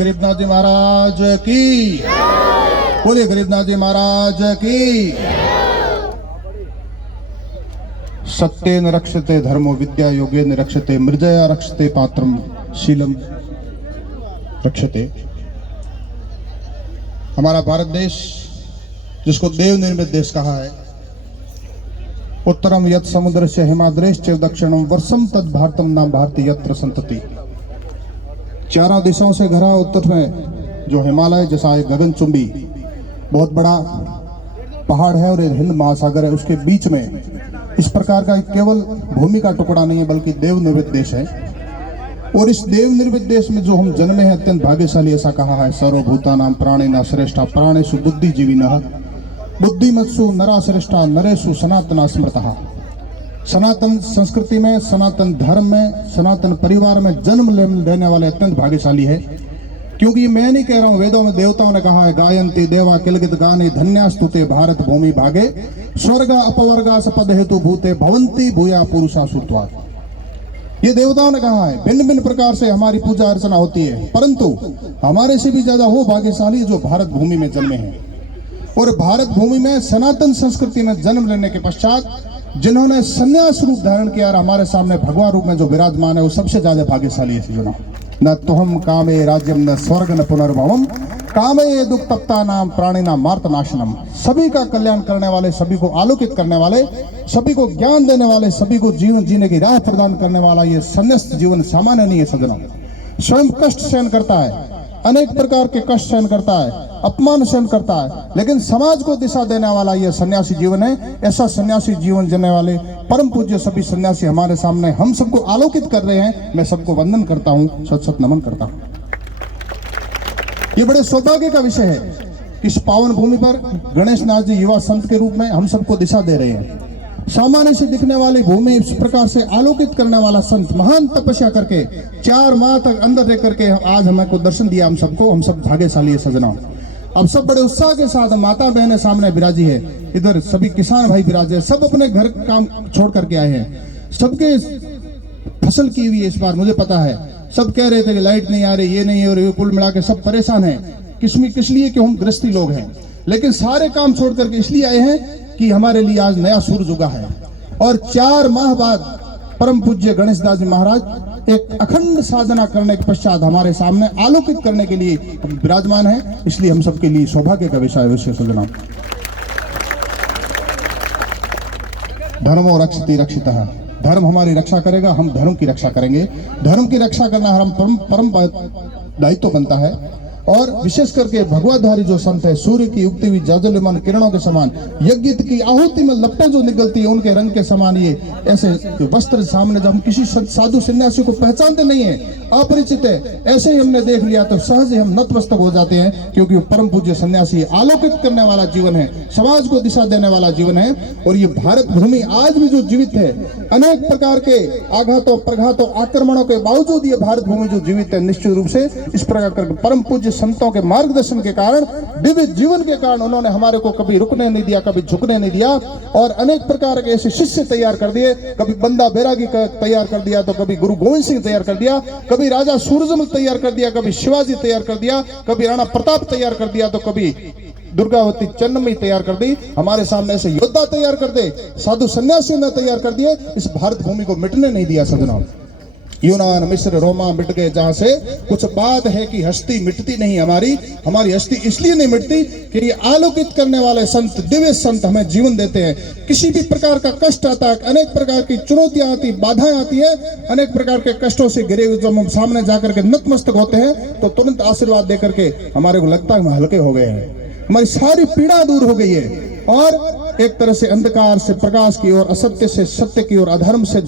गरीबनाथ जी महाराज की, बोलिए गरीबनाथ जी महाराज की। सत्येन रक्षते धर्मो विद्या योगेन रक्षते मृजया रक्षते पात्रम शीलम रक्षते। हमारा भारत देश, जिसको देव निर्मित देश कहा है, उत्तरम यत समुद्र से हिमाद्रेश च दक्षिणम वर्षम तद भारतम नाम भारती यत्र संतति। चारों दिशाओं से घरा उत्तर में जो हिमालय जैसा एक गगनचुंबी बहुत बड़ा पहाड़ है और हिंद महासागर है, उसके बीच में इस प्रकार का केवल भूमि का टुकड़ा नहीं है बल्कि देव निर्मित देश है। और इस देव निर्मित देश में जो हम जन्मे हैं अत्यंत भाग्यशाली, ऐसा कहा है सर्वभूतानां प्राणिना श्रेष्ठा प्राणेषु बुद्धिजीविनः बुद्धिमत्सु नरा श्रेष्ठा नरेषु सनातना स्मृतः। सनातन संस्कृति में, सनातन धर्म में, सनातन परिवार में जन्म लेने वाले अत्यंत भाग्यशाली है। क्योंकि मैं नहीं कह रहा हूं, वेदों में देवताओं ने कहा है गायंती देवा किलगित गाने धन्यास्तुते भारत भूमि भागे स्वर्ग अपवर्गा सपद हेतु भूते भवंती भूया पुरुषा सुत्वा। ये देवताओं ने कहा है। भिन्न भिन्न प्रकार से हमारी पूजा अर्चना होती है, परंतु हमारे से भी ज्यादा वो भाग्यशाली जो भारत भूमि में जन्मे हैं। और भारत भूमि में सनातन संस्कृति में जन्म लेने के पश्चात जिन्होंने संन्यास रूप धारण किया और हमारे सामने भगवान रूप में जो विराजमान है, वो सबसे ज्यादा भाग्यशाली है। चुनाव न तुहम कामे राज्यम न स्वर्ग न पुनर्भवम कामे ये दुख तप्ता नाम प्राणी नाम मार्त नाशनम। सभी का कल्याण करने वाले, सभी को आलोकित करने वाले, सभी को ज्ञान देने वाले, सभी को जीवन जीने की राह प्रदान करने वाला ये संन्यास्त जीवन सामान्य नहीं है। सज्जनों, स्वयं कष्ट सहन करता है, अनेक प्रकार के कष्ट सहन करता है, अपमान सहन करता है, लेकिन समाज को दिशा देने वाला यह सन्यासी जीवन है। ऐसा सन्यासी जीवन जीने वाले परम पूज्य सभी सन्यासी हमारे सामने हम सबको आलोकित कर रहे हैं। मैं सबको वंदन करता हूं, सत सत नमन करता हूं। ये बड़े सौभाग्य का विषय है कि इस पावन भूमि पर गणेश नाथ जी युवा संत के रूप में हम सबको दिशा दे रहे हैं। सामान्य से दिखने वाली भूमि इस प्रकार से आलोकित करने वाला संत महान तपस्या करके 4 माह तक अंदर रह करके आज हमें को दर्शन दिया। हम सबको, हम सब भाग्यशाली है सजना। अब सब बड़े उत्साह के साथ माता बहनें सामने विराजी है, इधर सभी किसान भाई विराजे हैं, सब अपने घर काम छोड़ करके आए हैं। सबके फसल की हुई है इस बार, मुझे पता है। सब कह रहे थे कि लाइट नहीं आ रही, ये नहीं हो रही, कुल मिला के सब परेशान हैं। किस लिए कि हम गृहस्थी लोग हैं, लेकिन सारे काम छोड़ करके इसलिए आए हैं कि हमारे लिए आज नया सूरज उगा है। और 4 माह बाद परम पूज्य गणेश दास जी महाराज एक अखंड साधना करने के पश्चात हमारे सामने आलोकित करने के लिए विराजमान है। इसलिए हम सबके लिए सौभाग्य का विषय है। सजना धर्मो रक्षति रक्षितः, धर्म हमारी रक्षा करेगा, हम धर्म की रक्षा करेंगे। धर्म की रक्षा करना हम परम दायित्व बनता है। और विशेष करके भगवतधारी जो संत है, सूर्य की उगती हुई जाजल्यमान किरणों के समान, यज्ञ की आहुति में लपटें जो निकलती है उनके रंग के समान ये ऐसे वस्त्र सामने, जब हम किसी साधु सन्यासी को पहचानते नहीं है, अपरिचित है, ऐसे ही हमने देख लिया तो सहज ही हम नतमस्तक हो जाते हैं। क्योंकि परम पूज्य सन्यासी आलोकित करने वाला जीवन है, समाज को दिशा देने वाला जीवन है। और ये भारत भूमि आज भी जो जीवित है, अनेक प्रकार के आघातों प्रघातों आक्रमणों के बावजूद ये भारत भूमि जो जीवित है, निश्चित रूप से इस प्रकार करके परम पूज्य संतों के मार्गदर्शन के कारण, दिव्य जीवन के कारण उन्होंने हमारे को कभी रुकने नहीं दिया, कभी झुकने नहीं दिया। और अनेक प्रकार के ऐसे शिष्य तैयार कर दिए। कभी बंदा बैरागी तैयार कर दिया, तो कभी गुरु गोविंद सिंह तैयार कर दिया, कभी राजा सूरजमल तैयार कर दिया, कभी शिवाजी तैयार कर दिया, कभी राणा प्रताप तैयार कर दिया, तो कभी दुर्गावती चन्नमई तैयार कर दी। हमारे सामने ऐसे योद्धा तैयार कर दे, साधु सन्यासी ने तैयार कर दिए। इस भारत भूमि को मिटने नहीं दिया सजना। यूनान मिस्र रोमा मिट गए जहां से, कुछ बात है कि हस्ती मिटती नहीं हमारी हस्ती इसलिए नहीं मिटती कि ये आलोकित करने वाले संत, दिव्य संत हमें जीवन देते हैं। किसी भी प्रकार का कष्ट आता है, अनेक प्रकार की चुनौतियां आती, बाधाएं आती है, अनेक प्रकार के कष्टों से घिरे हुए जब हम सामने जाकर के नतमस्तक होते हैं तो तुरंत आशीर्वाद देकर के हमारे को लगता है हम हल्के हो गए हैं, हमारी सारी पीड़ा दूर हो गई है। और एक तरह से अंधकार से प्रकाश की ओर, असत्य से सत्य की ओर, अधर्म से